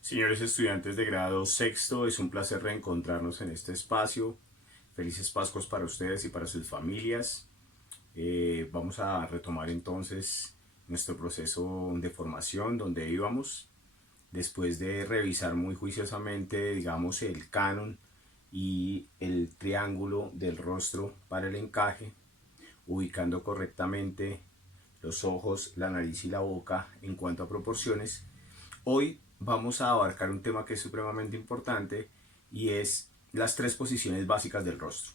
Señores estudiantes de grado sexto, es un placer reencontrarnos en este espacio. Felices Pascuas para ustedes y para sus familias. Vamos a retomar entonces nuestro proceso de formación donde íbamos, después de revisar muy juiciosamente, digamos, el canon y el triángulo del rostro para el encaje, ubicando correctamente los ojos, la nariz y la boca en cuanto a proporciones. Hoy vamos a abarcar un tema que es supremamente importante y es las tres posiciones básicas del rostro.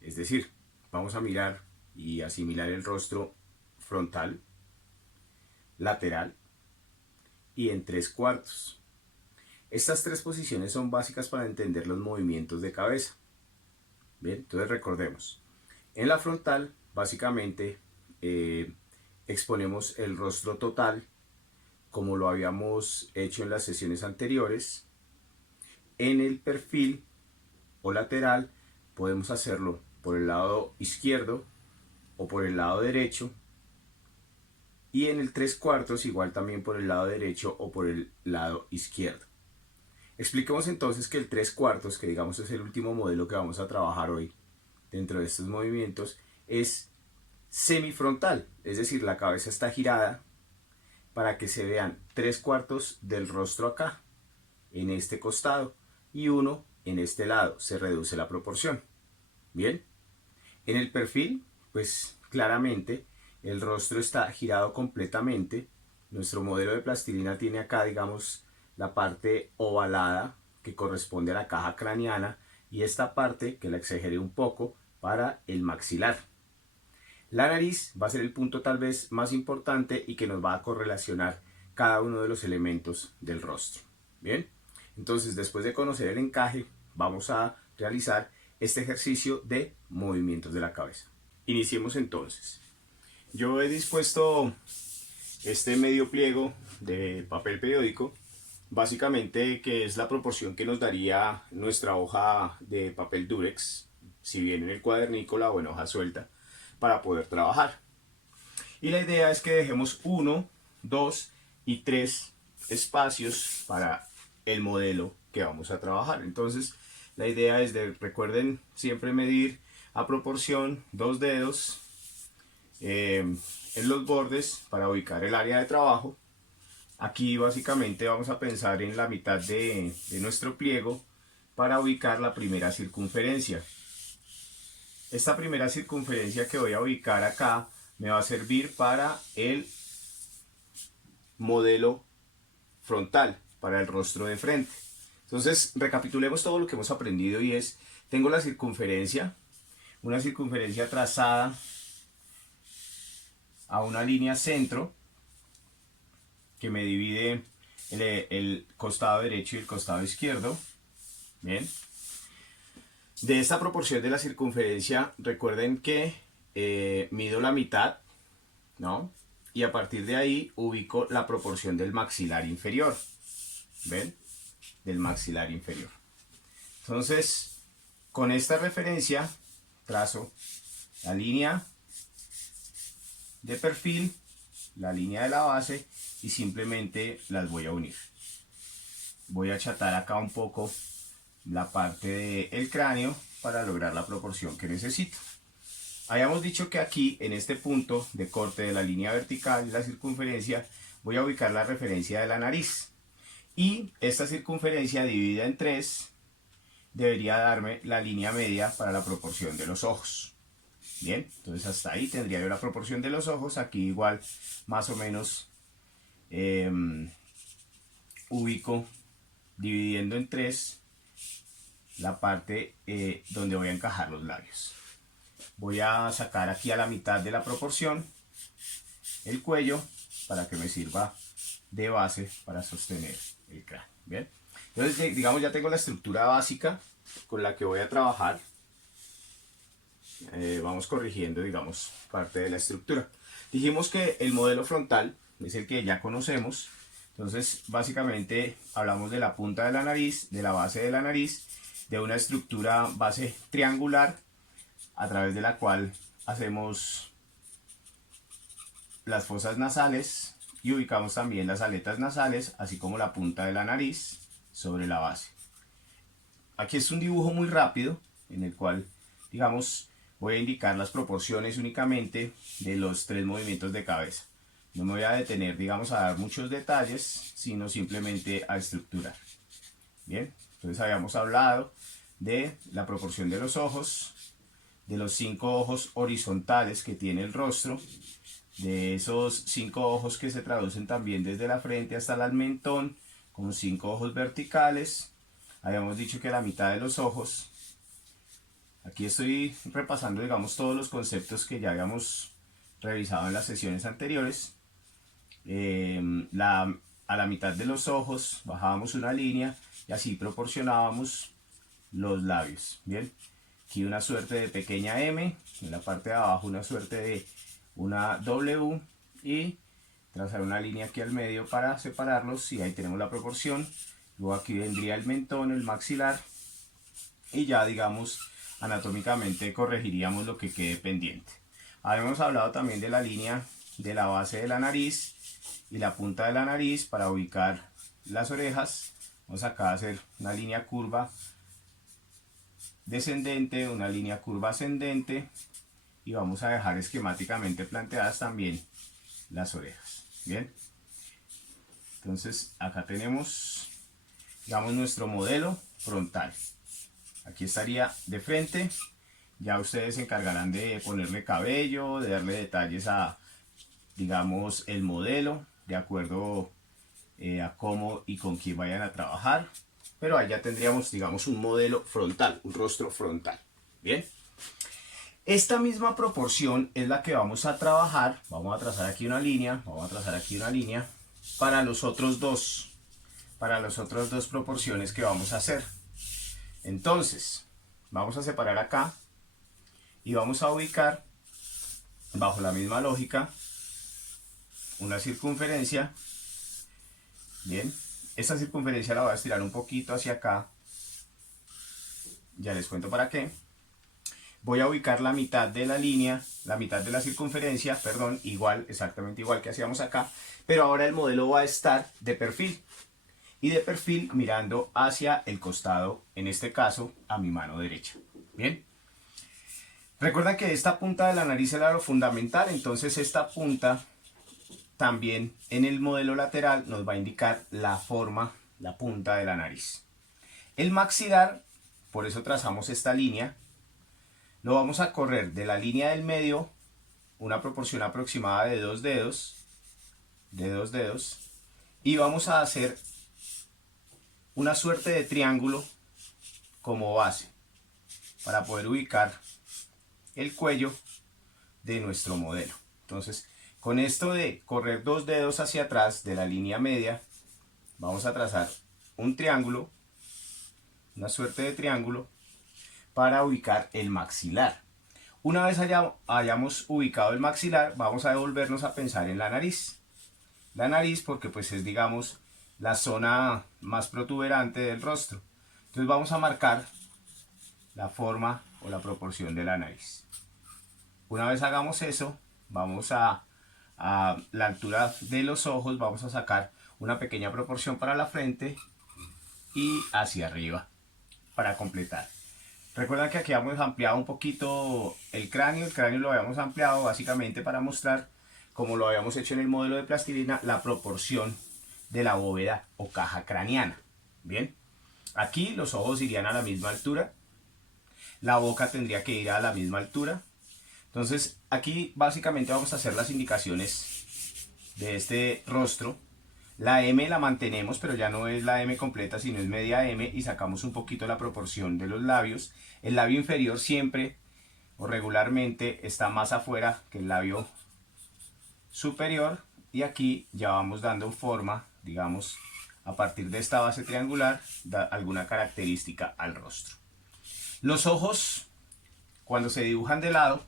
Es decir, vamos a mirar y asimilar el rostro frontal, lateral y en tres cuartos. Estas tres posiciones son básicas para entender los movimientos de cabeza. Bien, entonces recordemos. En la frontal, básicamente, exponemos el rostro total, como lo habíamos hecho en las sesiones anteriores. En el perfil o lateral podemos hacerlo por el lado izquierdo o por el lado derecho, y en el tres cuartos igual también por el lado derecho o por el lado izquierdo. Expliquemos entonces que el tres cuartos, que digamos es el último modelo que vamos a trabajar hoy dentro de estos movimientos, es semifrontal, es decir, la cabeza está girada para que se vean tres cuartos del rostro acá, en este costado, y uno en este lado. Se reduce la proporción. Bien, en el perfil, pues claramente el rostro está girado completamente. Nuestro modelo de plastilina tiene acá, digamos, la parte ovalada que corresponde a la caja craneana, y esta parte que la exageré un poco para el maxilar. La nariz va a ser el punto tal vez más importante y que nos va a correlacionar cada uno de los elementos del rostro. Bien, entonces después de conocer el encaje, vamos a realizar este ejercicio de movimientos de la cabeza. Iniciemos entonces. Yo he dispuesto este medio pliego de papel periódico, básicamente que es la proporción que nos daría nuestra hoja de papel Durex, si bien en el cuadernícola o en hoja suelta, para poder trabajar. Y la idea es que dejemos 1, 2 y 3 espacios para el modelo que vamos a trabajar. Entonces la idea es recuerden siempre medir a proporción 2 dedos en los bordes para ubicar el área de trabajo. Aquí básicamente vamos a pensar en la mitad de nuestro pliego para ubicar la primera circunferencia. Esta primera circunferencia que voy a ubicar acá me va a servir para el modelo frontal, para el rostro de frente. Entonces recapitulemos todo lo que hemos aprendido, y es: tengo la circunferencia, una circunferencia trazada a una línea centro que me divide el costado derecho y el costado izquierdo. Bien, de esta proporción de la circunferencia, recuerden que mido la mitad, ¿no? Y a partir de ahí ubico la proporción del maxilar inferior. ¿Ven? Del maxilar inferior. Entonces, con esta referencia, trazo la línea de perfil, la línea de la base, y simplemente las voy a unir. Voy a achatar acá un poco la parte del cráneo para lograr la proporción que necesito. Habíamos dicho que aquí, en este punto de corte de la línea vertical y la circunferencia, voy a ubicar la referencia de la nariz. Y esta circunferencia dividida en 3 debería darme la línea media para la proporción de los ojos. Bien, entonces hasta ahí tendría yo la proporción de los ojos. Aquí igual más o menos ubico, dividiendo en 3, la parte donde voy a encajar los labios. Voy a sacar aquí a la mitad de la proporción el cuello para que me sirva de base para sostener el cráneo. Bien, entonces digamos ya tengo la estructura básica con la que voy a trabajar. Vamos corrigiendo, digamos, parte de la estructura. Dijimos que el modelo frontal es el que ya conocemos. Entonces básicamente hablamos de la punta de la nariz, de la base de la nariz, de una estructura base triangular a través de la cual hacemos las fosas nasales y ubicamos también las aletas nasales, así como la punta de la nariz sobre la base. Aquí es un dibujo muy rápido en el cual, digamos, voy a indicar las proporciones únicamente de los 3 movimientos de cabeza. No me voy a detener, digamos, a dar muchos detalles, sino simplemente a estructurar. Bien, entonces habíamos hablado de la proporción de los ojos, de los 5 ojos horizontales que tiene el rostro, de esos 5 ojos que se traducen también desde la frente hasta el mentón, con 5 ojos verticales. Habíamos dicho que la mitad de los ojos, aquí estoy repasando, digamos, todos los conceptos que ya habíamos revisado en las sesiones anteriores. A la mitad de los ojos bajábamos una línea y así proporcionábamos los labios. Bien, aquí una suerte de pequeña M, en la parte de abajo una suerte de una W y trazar una línea aquí al medio para separarlos, y ahí tenemos la proporción. Luego aquí vendría el mentón, el maxilar, y ya, digamos, anatómicamente corregiríamos lo que quede pendiente. Habíamos hablado también de la línea de la base de la nariz y la punta de la nariz para ubicar las orejas. Vamos acá a hacer una línea curva descendente, una línea curva ascendente, y vamos a dejar esquemáticamente planteadas también las orejas. Bien, entonces acá tenemos, digamos, nuestro modelo frontal. Aquí estaría de frente. Ya ustedes se encargarán de ponerle cabello, de darle detalles a, digamos, el modelo, de acuerdo a cómo y con quién vayan a trabajar. Pero ahí ya tendríamos, digamos, un modelo frontal, un rostro frontal. Bien. Esta misma proporción es la que vamos a trabajar. Vamos a trazar aquí una línea, para los otros dos proporciones que vamos a hacer. Entonces, vamos a separar acá y vamos a ubicar, bajo la misma lógica, una circunferencia. Bien, esta circunferencia la voy a estirar un poquito hacia acá. Ya les cuento para qué. Voy a ubicar la mitad de la línea, la mitad de la circunferencia, perdón, exactamente igual que hacíamos acá, pero ahora el modelo va a estar de perfil. Y de perfil mirando hacia el costado, en este caso a mi mano derecha. Bien, recuerda que esta punta de la nariz era lo fundamental, entonces esta punta también en el modelo lateral nos va a indicar la forma, la punta de la nariz. El maxilar, por eso trazamos esta línea, lo vamos a correr de la línea del medio, una proporción aproximada de 2 dedos, y vamos a hacer una suerte de triángulo como base para poder ubicar el cuello de nuestro modelo. Entonces, con esto de correr 2 dedos hacia atrás de la línea media, vamos a trazar un triángulo, una suerte de triángulo para ubicar el maxilar. Una vez hayamos ubicado el maxilar, vamos a devolvernos a pensar en la nariz. La nariz porque pues es, digamos, la zona más protuberante del rostro. Entonces vamos a marcar la forma o la proporción de la nariz. Una vez hagamos eso, vamos a la altura de los ojos, vamos a sacar una pequeña proporción para la frente y hacia arriba para completar. Recuerden que aquí hemos ampliado un poquito el cráneo lo habíamos ampliado básicamente para mostrar, como lo habíamos hecho en el modelo de plastilina, la proporción de la bóveda o caja craneana. Bien, aquí los ojos irían a la misma altura, la boca tendría que ir a la misma altura. Entonces aquí básicamente vamos a hacer las indicaciones de este rostro. La M la mantenemos, pero ya no es la M completa, sino es media M, y sacamos un poquito la proporción de los labios. El labio inferior siempre o regularmente está más afuera que el labio superior, y aquí ya vamos dando forma, digamos, a partir de esta base triangular, da alguna característica al rostro. Los ojos, cuando se dibujan de lado,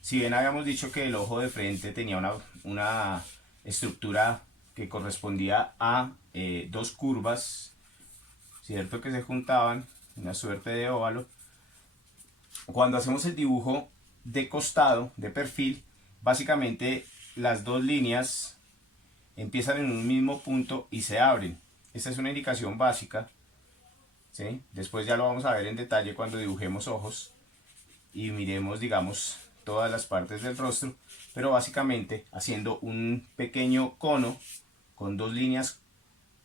si bien habíamos dicho que el ojo de frente tenía una estructura que correspondía a 2 curvas, ¿cierto?, que se juntaban, una suerte de óvalo. Cuando hacemos el dibujo de costado, de perfil, básicamente las 2 líneas empiezan en un mismo punto y se abren. Esta es una indicación básica, ¿sí? Después ya lo vamos a ver en detalle cuando dibujemos ojos y miremos, digamos, todas las partes del rostro, pero básicamente haciendo un pequeño cono con dos líneas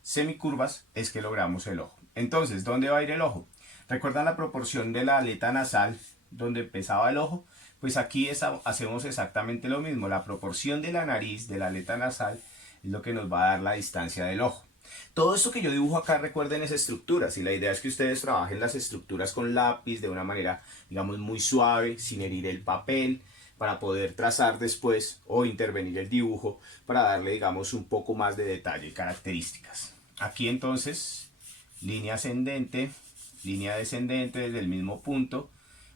semicurvas es que logramos el ojo. Entonces, ¿dónde va a ir el ojo? ¿Recuerdan la proporción de la aleta nasal donde empezaba el ojo? Pues aquí hacemos exactamente lo mismo. La proporción de la nariz, de la aleta nasal, es lo que nos va a dar la distancia del ojo. Todo esto que yo dibujo acá, recuerden, es estructuras, y la idea es que ustedes trabajen las estructuras con lápiz de una manera, digamos, muy suave, sin herir el papel, para poder trazar después o intervenir el dibujo para darle, digamos, un poco más de detalle y características. Aquí entonces, línea ascendente, línea descendente desde el mismo punto.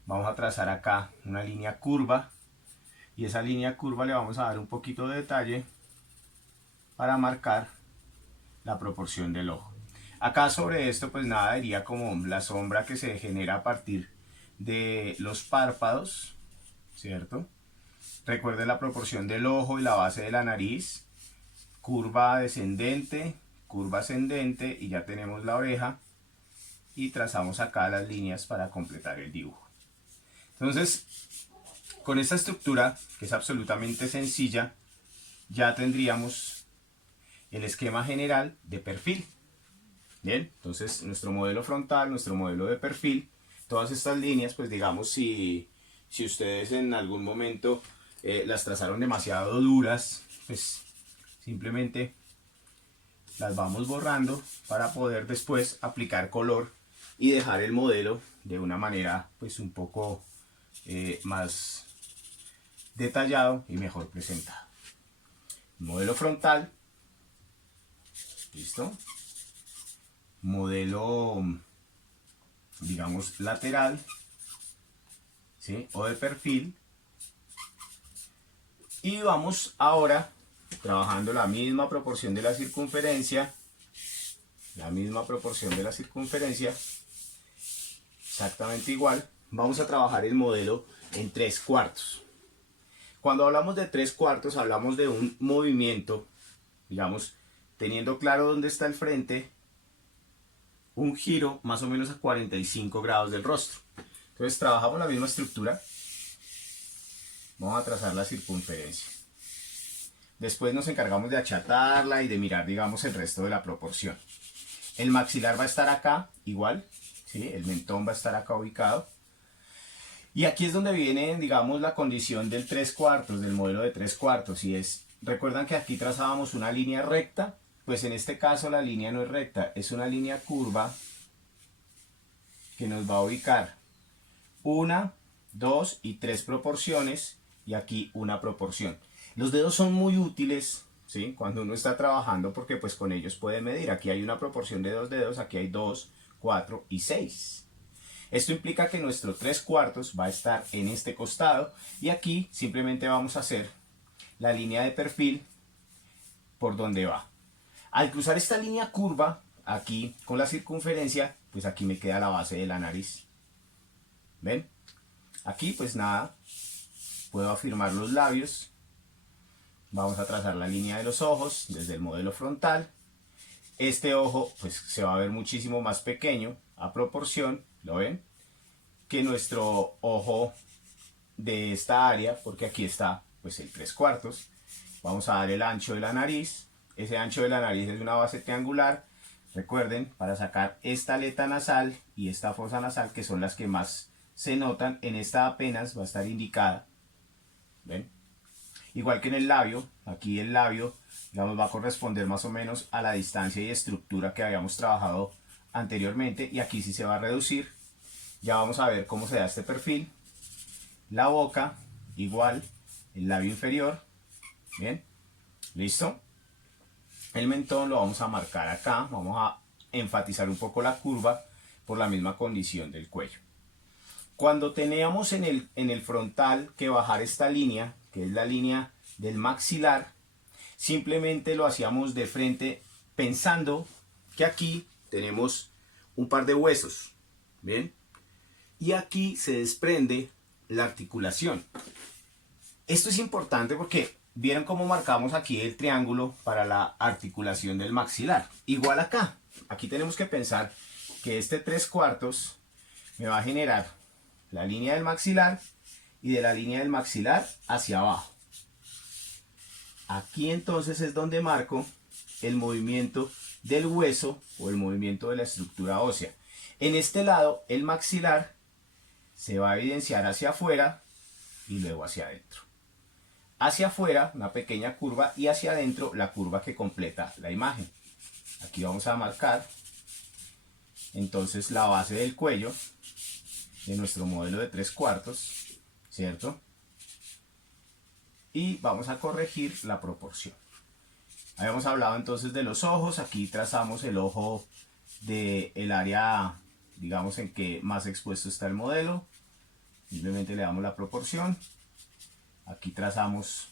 Vamos a trazar acá una línea curva, y esa línea curva le vamos a dar un poquito de detalle para marcar la proporción del ojo. Acá sobre esto pues nada, diría como la sombra que se genera a partir de los párpados, ¿cierto? Recuerden la proporción del ojo y la base de la nariz, curva descendente, curva ascendente, y ya tenemos la oreja, y trazamos acá las líneas para completar el dibujo. Entonces, con esta estructura, que es absolutamente sencilla, ya tendríamos el esquema general de perfil. Bien, entonces nuestro modelo frontal, nuestro modelo de perfil, todas estas líneas, pues digamos, si ustedes en algún momento las trazaron demasiado duras, pues simplemente las vamos borrando para poder después aplicar color y dejar el modelo de una manera pues un poco más detallado y mejor presentado. Modelo frontal, listo. Modelo, digamos, lateral, ¿sí? O de perfil. Y vamos ahora trabajando la misma proporción de la circunferencia, exactamente igual. Vamos a trabajar el modelo en 3/4. Cuando hablamos de 3/4 hablamos de un movimiento, digamos, teniendo claro dónde está el frente, un giro más o menos a 45 grados del rostro. Entonces trabajamos la misma estructura. Vamos a trazar la circunferencia. Después nos encargamos de achatarla y de mirar, digamos, el resto de la proporción. El maxilar va a estar acá, igual, ¿sí? El mentón va a estar acá ubicado. Y aquí es donde viene, digamos, la condición del 3/4, del modelo de 3/4. Y es, recuerdan que aquí trazábamos una línea recta, pues en este caso la línea no es recta, es una línea curva que nos va a ubicar 1, 2 y 3 proporciones, y aquí una proporción. Los dedos son muy útiles, ¿sí? Cuando uno está trabajando, porque pues con ellos puede medir. Aquí hay una proporción de 2 dedos, aquí hay 2, 4 y 6. Esto implica que nuestro 3/4 va a estar en este costado, y aquí simplemente vamos a hacer la línea de perfil por donde va. Al cruzar esta línea curva, aquí con la circunferencia, pues aquí me queda la base de la nariz. ¿Ven? Aquí pues nada, puedo afirmar los labios. Vamos a trazar la línea de los ojos desde el modelo frontal. Este ojo pues se va a ver muchísimo más pequeño a proporción, ¿lo ven?, que nuestro ojo de esta área, porque aquí está pues el 3/4. Vamos a dar el ancho de la nariz. Ese ancho de la nariz es una base triangular. Recuerden, para sacar esta aleta nasal y esta fosa nasal, que son las que más se notan, en esta apenas va a estar indicada. ¿Ven? Igual que en el labio, aquí el labio, digamos, va a corresponder más o menos a la distancia y estructura que habíamos trabajado anteriormente, y aquí sí se va a reducir. Ya vamos a ver cómo se da este perfil. La boca, igual, el labio inferior. Bien, listo. El mentón lo vamos a marcar acá, vamos a enfatizar un poco la curva por la misma condición del cuello. Cuando teníamos en el frontal que bajar esta línea, que es la línea del maxilar, simplemente lo hacíamos de frente pensando que aquí tenemos un par de huesos, ¿bien? Y aquí se desprende la articulación. Esto es importante porque vieron cómo marcamos aquí el triángulo para la articulación del maxilar. Igual acá, aquí tenemos que pensar que este 3/4 me va a generar la línea del maxilar y de la línea del maxilar hacia abajo. Aquí entonces es donde marco el movimiento del hueso o el movimiento de la estructura ósea. En este lado, el maxilar se va a evidenciar hacia afuera y luego hacia adentro. Hacia afuera, una pequeña curva, y hacia adentro, la curva que completa la imagen. Aquí vamos a marcar entonces la base del cuello de nuestro modelo de 3/4, ¿cierto? Y vamos a corregir la proporción. Habíamos hablado entonces de los ojos. Aquí trazamos el ojo del área, digamos, en que más expuesto está el modelo. Simplemente le damos la proporción. Aquí trazamos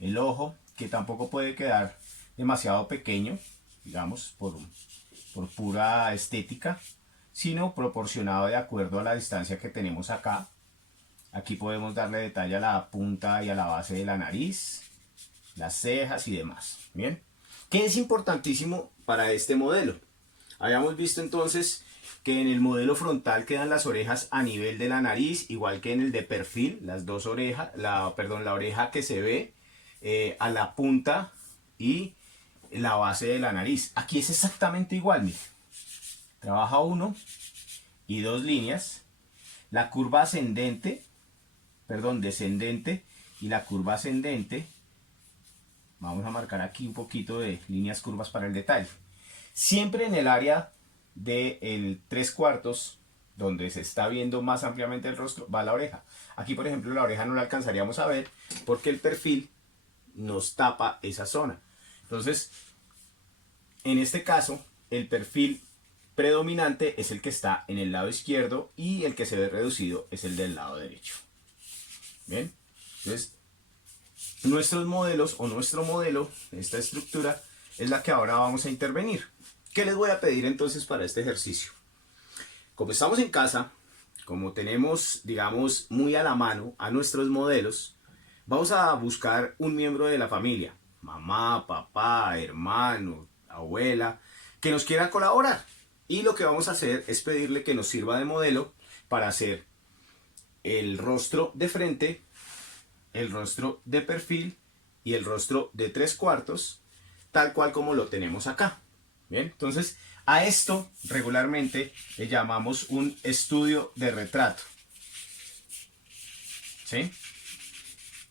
el ojo, que tampoco puede quedar demasiado pequeño, digamos, por pura estética, sino proporcionado de acuerdo a la distancia que tenemos acá. Aquí podemos darle detalle a la punta y a la base de la nariz, las cejas y demás. Bien, ¿qué es importantísimo para este modelo? Habíamos visto entonces que en el modelo frontal quedan las orejas a nivel de la nariz, igual que en el de perfil, las dos orejas, la oreja que se ve a la punta y la base de la nariz. Aquí es exactamente igual, mire. Trabaja 1 y 2 líneas, la curva descendente y la curva ascendente. Vamos a marcar aquí un poquito de líneas curvas para el detalle. Siempre en el área del 3/4, donde se está viendo más ampliamente el rostro, va la oreja. Aquí, por ejemplo, la oreja no la alcanzaríamos a ver porque el perfil nos tapa esa zona. Entonces, en este caso, el perfil predominante es el que está en el lado izquierdo y el que se ve reducido es el del lado derecho. Bien, entonces nuestros modelos o nuestro modelo, esta estructura, es la que ahora vamos a intervenir. ¿Qué les voy a pedir entonces para este ejercicio? Como estamos en casa, como tenemos, digamos, muy a la mano a nuestros modelos, vamos a buscar un miembro de la familia, mamá, papá, hermano, abuela, que nos quiera colaborar. Y lo que vamos a hacer es pedirle que nos sirva de modelo para hacer el rostro de frente, el rostro de perfil y el rostro de 3/4, tal cual como lo tenemos acá. Bien, entonces a esto regularmente le llamamos un estudio de retrato. ¿Sí?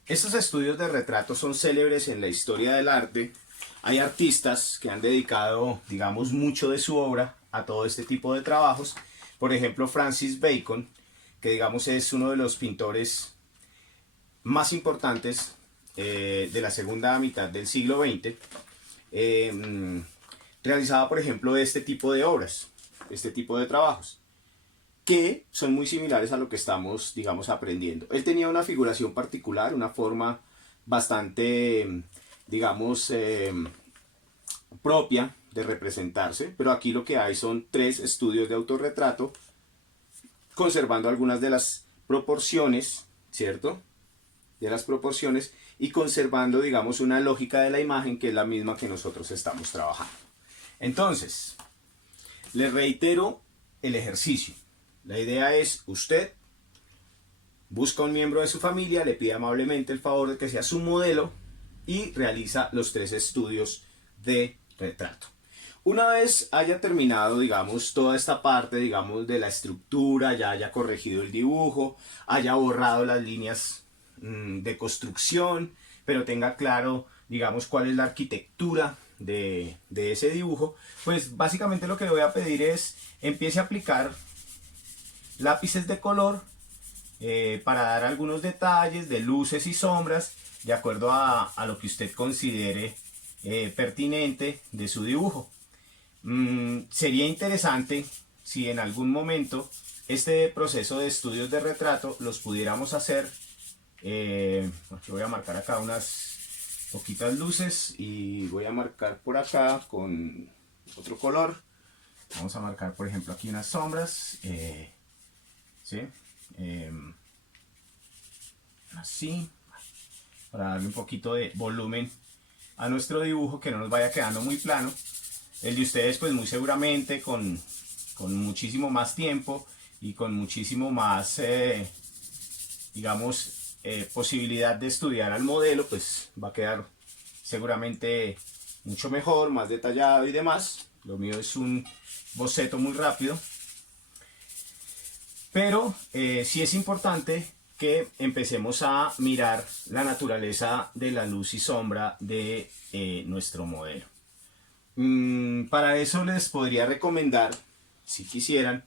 Estos estudios de retrato son célebres en la historia del arte. Hay artistas que han dedicado, digamos, mucho de su obra a todo este tipo de trabajos. Por ejemplo, Francis Bacon, que digamos es uno de los pintores más importantes de la segunda mitad del siglo XX, realizaba, por ejemplo, este tipo de obras, este tipo de trabajos, que son muy similares a lo que estamos, digamos, aprendiendo. Él tenía una figuración particular, una forma bastante, digamos, propia de representarse, pero aquí lo que hay son 3 estudios de autorretrato, conservando algunas de las proporciones, ¿cierto? De las proporciones y conservando, digamos, una lógica de la imagen que es la misma que nosotros estamos trabajando. Entonces, les reitero el ejercicio. La idea es, usted busca un miembro de su familia, le pide amablemente el favor de que sea su modelo y realiza los 3 estudios de retrato. Una vez haya terminado, digamos, toda esta parte, digamos, de la estructura, ya haya corregido el dibujo, haya borrado las líneas de construcción, pero tenga claro, digamos, cuál es la arquitectura de ese dibujo, pues básicamente lo que le voy a pedir es empiece a aplicar lápices de color para dar algunos detalles de luces y sombras de acuerdo a lo que usted considere pertinente de su dibujo. Sería interesante si en algún momento este proceso de estudios de retrato los pudiéramos hacer. Voy a marcar acá unas poquitas luces y voy a marcar por acá con otro color. Vamos a marcar, por ejemplo, aquí unas sombras. ¿Sí? Así. para darle un poquito de volumen a nuestro dibujo, que no nos vaya quedando muy plano. El de ustedes pues muy seguramente con muchísimo más tiempo y con muchísimo más digamos posibilidad de estudiar al modelo, pues va a quedar seguramente mucho mejor, más detallado y demás. Lo mío es un boceto muy rápido, pero sí es importante que empecemos a mirar la naturaleza de la luz y sombra de nuestro modelo. Para eso les podría recomendar, si quisieran,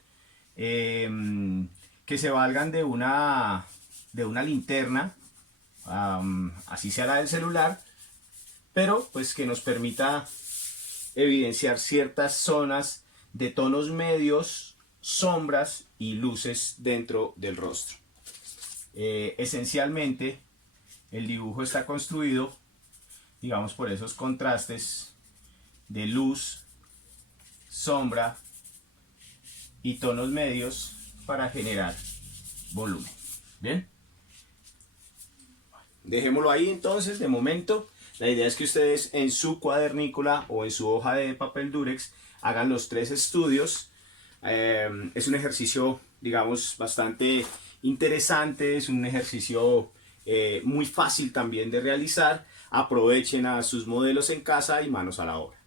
que se valgan de una linterna, así sea la del celular, pero pues que nos permita evidenciar ciertas zonas de tonos medios, sombras y luces dentro del rostro. Esencialmente el dibujo está construido, digamos, por esos contrastes de luz, sombra y tonos medios para generar volumen. Bien, dejémoslo ahí entonces de momento. La idea es que ustedes en su cuadernícula o en su hoja de papel Durex hagan los 3 estudios. Es un ejercicio, digamos, bastante interesante, es un ejercicio muy fácil también de realizar. Aprovechen a sus modelos en casa y manos a la obra.